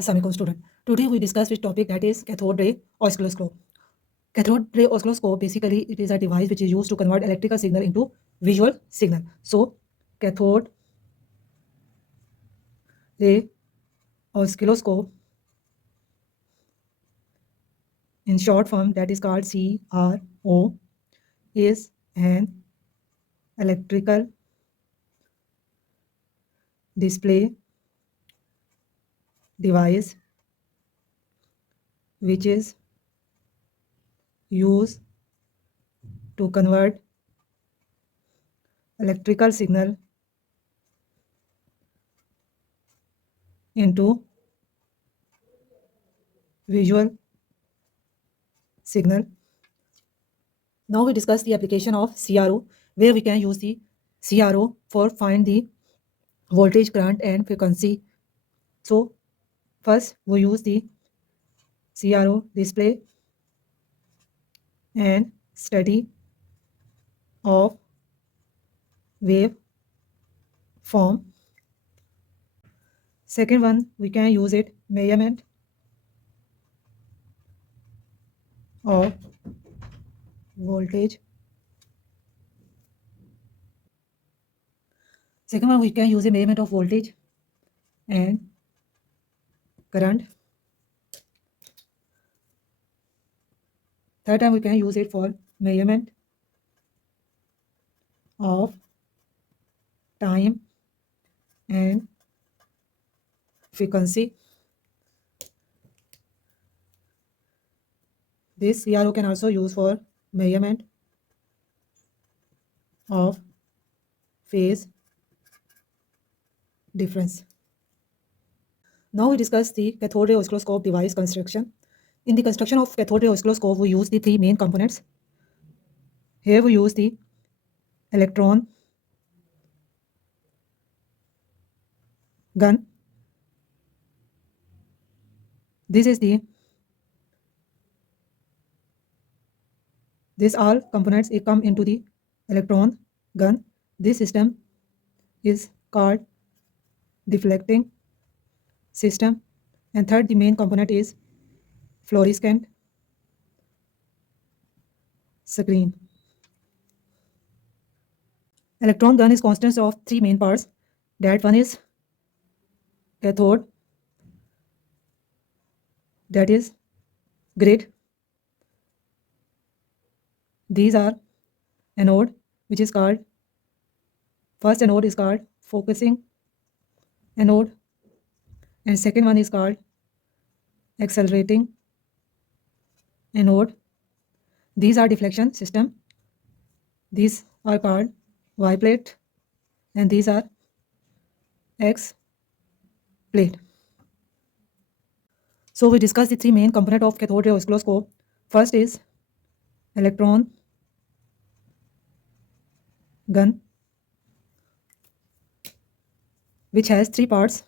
Assalamualaikum student. Today we discuss this topic that is cathode ray oscilloscope. Cathode ray oscilloscope basically it is a device which is used to convert electrical signal into visual signal. So cathode ray oscilloscope in short form that is called CRO is an electrical display device which is used to convert electrical signal into visual signal. Now we discuss the application of CRO, where we can use the CRO for find the voltage, current and frequency. So first we use the CRO display and study of wave form. Second one, we can use it measurement of voltage. Second one, we can use a measurement of voltage and current. Third time we can use it for measurement of time and frequency. This CRO can also use for measurement of phase difference. Now we discuss the cathode ray oscilloscope device construction. In the construction of cathode ray oscilloscope, we use the three main components. Here we use the electron gun. These all components come into the electron gun. This system is called deflecting system. And third, the main component is fluorescent screen. Electron gun is consists of three main parts. That one is cathode, that is grid. These are anode, which is called, first anode is called focusing anode, and second one is called accelerating anode. These are deflection system. These are called Y plate, and these are X plate. So we discuss the three main component of cathode ray oscilloscope. First is electron gun, which has three parts.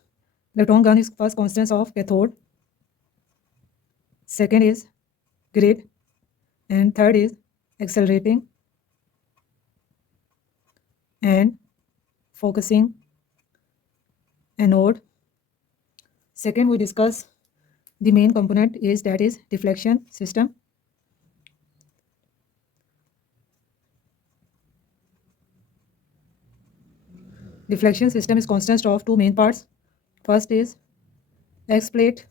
Electron gun is first constants of cathode, second is grid, and third is accelerating and focusing anode. Second, we discuss the main component is that is deflection system. Deflection system is consists of two main parts. First is X plate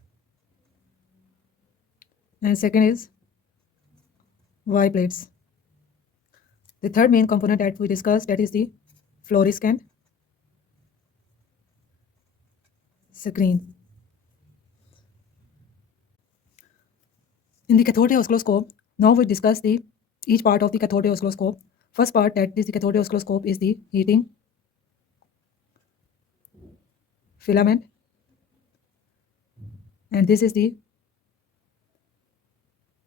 and second is Y plates. The third main component that we discussed, that is the fluorescent screen. In the cathode ray oscilloscope, now we discuss the each part of the cathode ray oscilloscope. First part, that is the cathode ray oscilloscope, is the heating filament, and this is the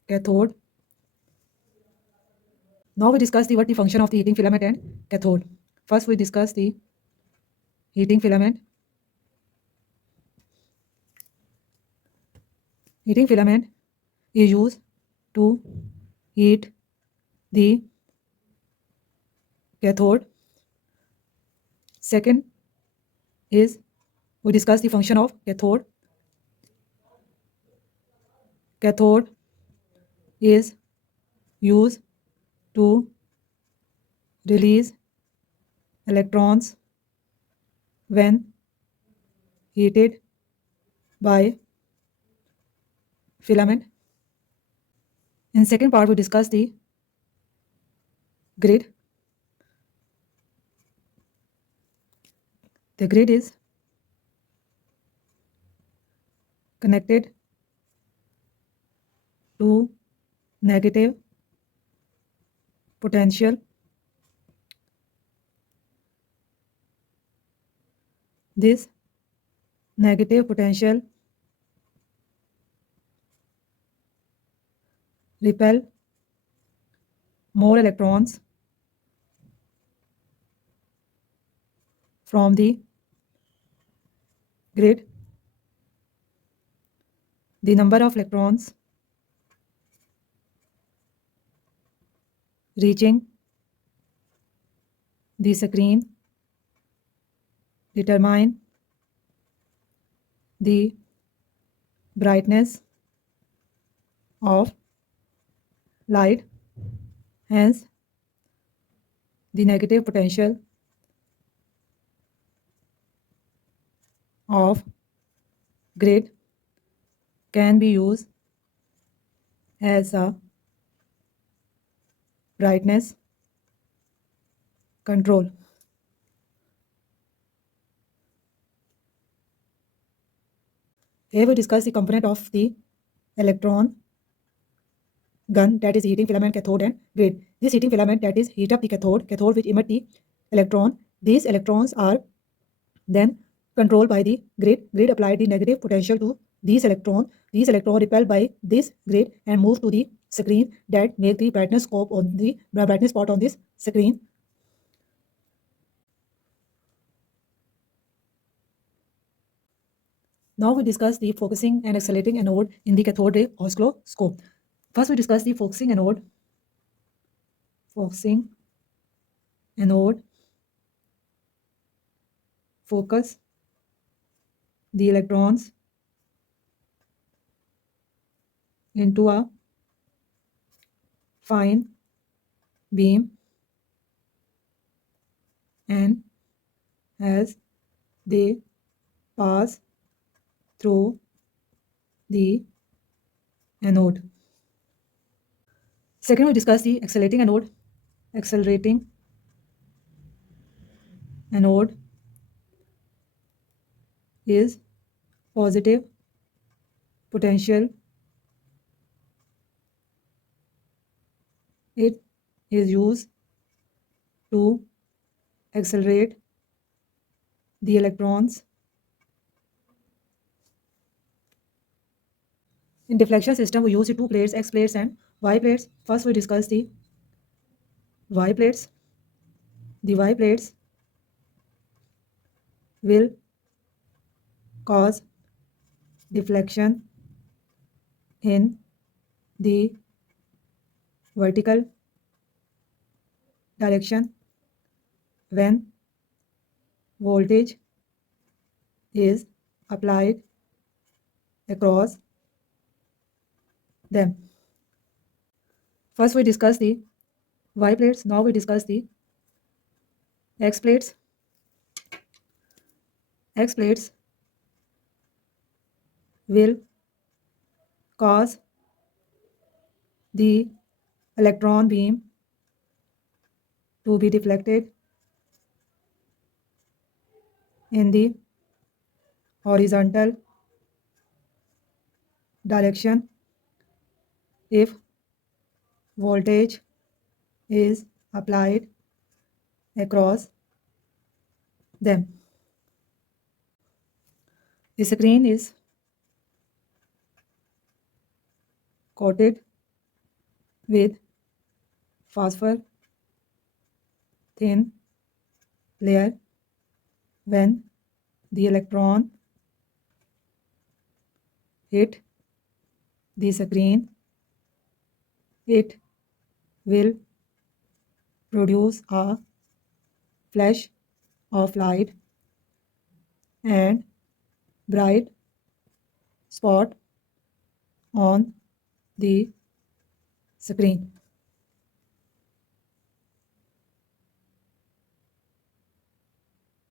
cathode. Now we discuss what the function of the heating filament and cathode. First we discuss the heating filament. Heating filament is used to heat the cathode. Second is we discuss the function of cathode. Cathode is used to release electrons when heated by filament. In second part, we discuss the grid. The grid is connected to negative potential. This negative potential repel more electrons from the grid. The number of electrons reaching the screen determine the brightness of light. Hence, the negative potential of grid can be used as a brightness control. Here we discuss the component of the electron gun, that is heating filament, cathode and grid. This heating filament, that is heat up the cathode which emit the electron. These electrons are then controlled by the grid. Grid apply the negative potential to these electrons. These electrons repelled by this grid and move to the screen that make the brightness scope on the brightness spot on this screen. Now we discuss the focusing and accelerating anode in the cathode ray oscilloscope. First we discuss the focusing anode. Focusing anode focus the electrons into a fine beam, and as they pass through the anode. Second, we discuss the accelerating anode. Accelerating anode is positive potential. It is used to accelerate the electrons. In deflection system, we use the two plates, X plates and Y plates. First, we discuss the Y plates. The Y plates will cause deflection in the vertical direction when voltage is applied across them. First, we discuss the Y plates. Now we discuss the X plates. X plates will cause the electron beam to be deflected in the horizontal direction if voltage is applied across them. The screen is coated with phosphor thin layer. When the electron hit the screen, it will produce a flash of light and bright spot on the screen.